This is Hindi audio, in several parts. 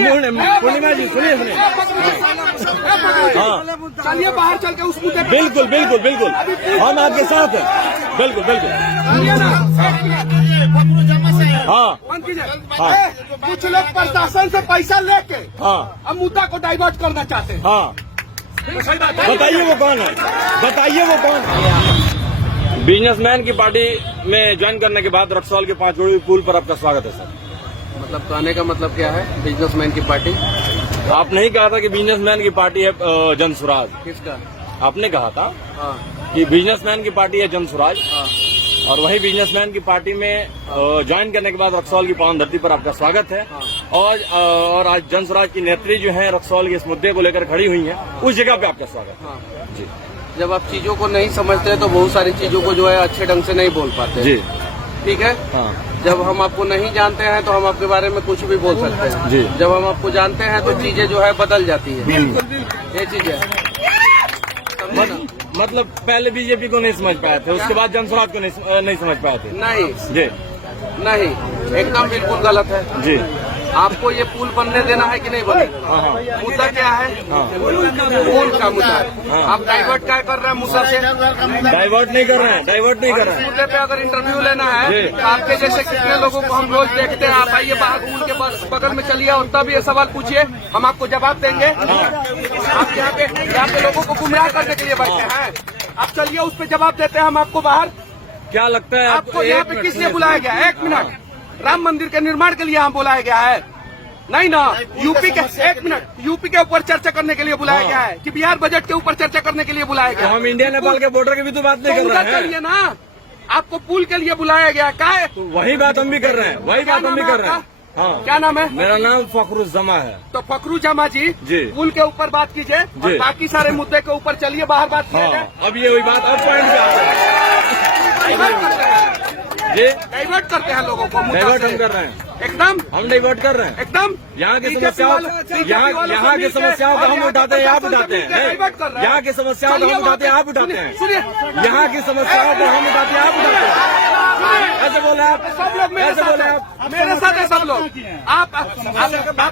पूर्णिमा जी सुनिए सुनिए। हाँ चलिए बाहर चल के उस मुद्दे पे बिल्कुल बिल्कुल बिल्कुल हम आपके साथ हैं। बिल्कुल बिल्कुल हाँ बंद कीजिए। हाँ। कुछ लोग प्रशासन से पैसा लेके हाँ अब मुद्दा को डाइवर्ट करना चाहते हैं। हाँ बताइए वो कौन है, बताइए वो कौन है। बिजनेसमैन की पार्टी में ज्वाइन करने के बाद रक्सौल के 5 जोड़ी पुल पर आपका स्वागत है सर। मतलब कहने का मतलब क्या है, बिजनेसमैन की पार्टी? आपने ही कहा था कि बिजनेसमैन की पार्टी है जन स्वराज। किसका? आपने कहा था हाँ कि बिजनेसमैन की पार्टी है जन स्वराज, हाँ। और वही बिजनेसमैन की पार्टी में ज्वाइन करने के बाद रक्सौल की पावन धरती पर आपका स्वागत है। और आज जन स्वराज की नेत्री जो है रक्सौल के इस मुद्दे को लेकर खड़ी हुई है, उस जगह पे आपका स्वागत है। हाँ। जी जब आप चीजों को नहीं समझते तो बहुत सारी चीजों को जो है अच्छे ढंग से नहीं बोल पाते। जी ठीक है। हाँ जब हम आपको नहीं जानते हैं तो हम आपके बारे में कुछ भी बोल सकते हैं। जी। जब हम आपको जानते हैं तो चीजें जो है बदल जाती है। ये चीज है। समझे ना? मतलब पहले बीजेपी को नहीं समझ पाए थे, उसके बाद जन स्वराज को नहीं समझ पाए थे। नहीं जी नहीं, एकदम बिल्कुल गलत है। जी आपको ये पुल बनने देना है कि नहीं बने? हाँ हाँ मुद्दा क्या है? हाँ। पुल का मुद्दा है। हाँ। आप डाइवर्ट क्या कर रहे हैं मुद्दा से? डाइवर्ट नहीं कर रहे हैं, डाइवर्ट नहीं कर रहे इस हैं। मुद्दे पे अगर इंटरव्यू लेना है जी। तो आपके जैसे कितने लोगों को हम रोज देखते हैं। आप आइए बाहर पुल के बगल में चलिए और तब ये सवाल पूछिए, हम आपको जवाब देंगे। आप यहाँ पे लोगों को गुमराह करने के लिए बैठे हैं। आप चलिए उस पर जवाब देते हैं हम आपको बाहर। क्या लगता है आपको यहाँ पे किस लिए बुलाया गया है? 1 मिनट, राम मंदिर के निर्माण के लिए यहाँ बुलाया गया है? नहीं ना, यूपी के 1 मिनट, यूपी के ऊपर चर्चा करने के लिए बुलाया गया है कि बिहार बजट के ऊपर चर्चा करने के लिए बुलाया गया है? हम इंडिया नेपाल के बॉर्डर की भी तो बात नहीं कर रहे हैं। चलिए ना, आपको पुल के लिए बुलाया गया क्या है? तो वही बात हम भी कर रहे हैं, वही बात हम भी कर रहे हैं। हाँ क्या नाम है? मेरा नाम फखरुज्जमा है। तो फखरुज्जमा जी पुल के ऊपर बात कीजिए और बाकी सारे मुद्दे के ऊपर चलिए बाहर बात कीजिए। हाँ अब ये वही बात अब पॉइंट पे आ रहा है। जी डाइवर्ट करते हैं लोगों को। डाइवर्ट हम कर रहे हैं, एकदम हम डाइवर्ट कर रहे हैं। एकदम यहाँ की समस्याओं यहाँ की समस्याओं को हम उठाते हैं, आप उठाते हैं। यहाँ की समस्याओं को हम उठाते हैं, आप उठाते हैं। सुनिए, यहाँ की समस्याओं को हम उठाते हैं, आप उठाते हैं। ऐसे बोले आप, सब लोग मेरे ऐसे साथ बोले हैं। आप। मेरे साथ है सब लोग। आप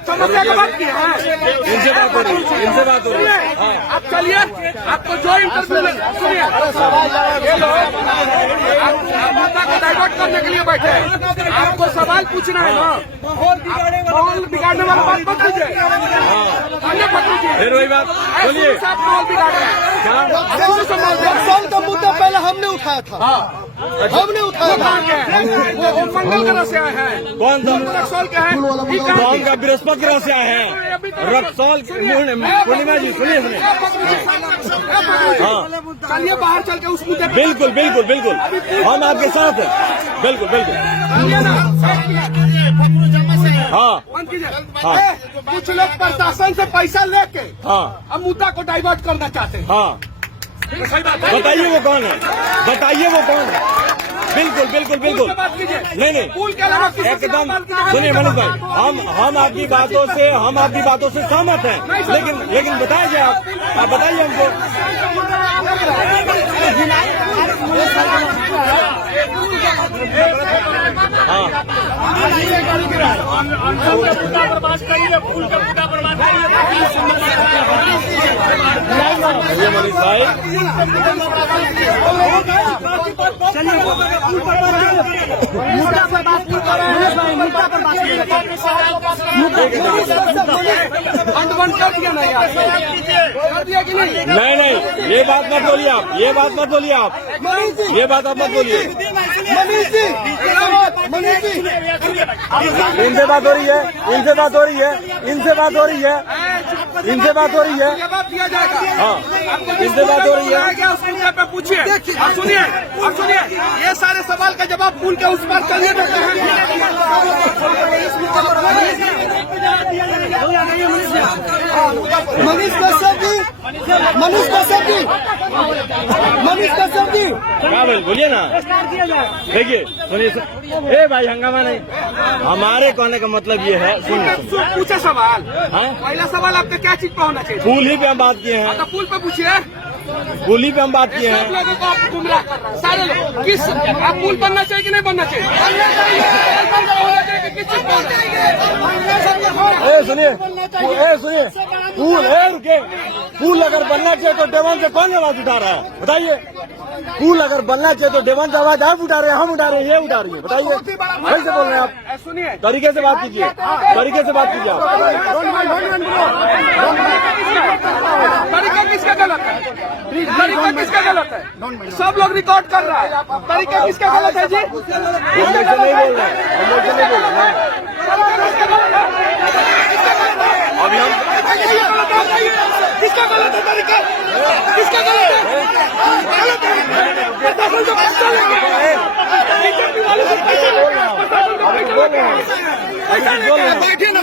समस्या की बात किए हैं। इनसे बात हो रही है, इनसे बात हो रही है। हाँ आप चलिए, आपको जो इंटरव्यू में सुनिए, ये लोग आप मुद्दा को डाइवर्ट करने के लिए बैठे हैं। आपको सवाल पूछना है ना, माहौल बिगाड़ने वाला बात मत कीजिए। फिर वही बात बोलिए। आप माहौल बिगाड़ रहे हैं। रक्सौल का मुद्दा पहले हमने उठाया था। हमने उठाया था। वो मंगल ग्रह से आए हैं। कौन सा रक्सौल का है? कौन का बृहस्पति ग्रह से आए हैं? रक्सौल पूर्णिमा जी सुनिए सुनिए। हाँ चलिए बाहर चल के उस मुद्दे पे बिल्कुल बिल्कुल बिल्कुल हम आपके साथ हैं। बिल्कुल बिल्कुल हाँ बंद कीजिए। हाँ। कुछ लोग प्रशासन से पैसा लेके हाँ अब मुद्दा को डाइवर्ट करना चाहते हैं। हाँ बताइए वो कौन है, बताइए वो कौन है। बिल्कुल बिल्कुल बिल्कुल बात कीजिए। नहीं नहीं पुल के अलावा किसी से एकदम बात कीजिए। सुनिए मनीष भाई, हम आपकी बातों से सहमत हैं, लेकिन बताइए आप बताइए हमको। हाँ मनीष भाई नहीं ये बात मत बोलिए आप, ये बात मत बोलिए आप, ये बात आप मत बोलिए। इनसे बात हो रही है, इनसे बात हो रही है, इनसे बात हो रही है, इनसे बात हो रही है। जवाब दिया जाएगा। हाँ इनसे बात हो रही है। उस मुद्दे पे पूछिए। अब सुनिए, ये सारे सवाल का जवाब पुल के उस पर चलिए देते हैं। मनीष कश्यप जी क्या बोलिए ना। देखिए सुनिए, ए भाई हंगामा नहीं। हमारे कहने का मतलब ये है, सुनिए पूछे सवाल। हाँ? पहला सवाल आपका क्या चीज पे होना चाहिए? पुल ही पे हम बात किए हैं। तो पुल पे पूछिए। बोली पे हम बात किए सब हैं। लोगों को आप गुमराह कर रहे हैं, सारे लोग। किस आप पुल बनना चाहिए कि नहीं बनना चाहिए? किस चीज बनना चाहिए? सुनिए पुल है, रुके। पुल अगर बनना चाहिए तो देवान से कौन आवाज उठा रहा है, बताइए। पुल अगर बनना चाहिए तो देवान से आवाज आप उठा रहे हैं, हम उठा रहे हैं, ये उठा रही है, बताइए। कैसे बोल रहे हैं आप? सुनिए, तरीके से बात कीजिए, तरीके से बात कीजिए आप। तरीका किसका गलत है? तरीका किसका गलत है? सब लोग रिकॉर्ड कर रहा है। तरीका किसका गलत है जी? हम लोग से नहीं बोल रहे हैं, हम लोग से नहीं बोल रहे हैं। अभी हम किसका गलत है? तरीका किसका गलत है? बैठिए ना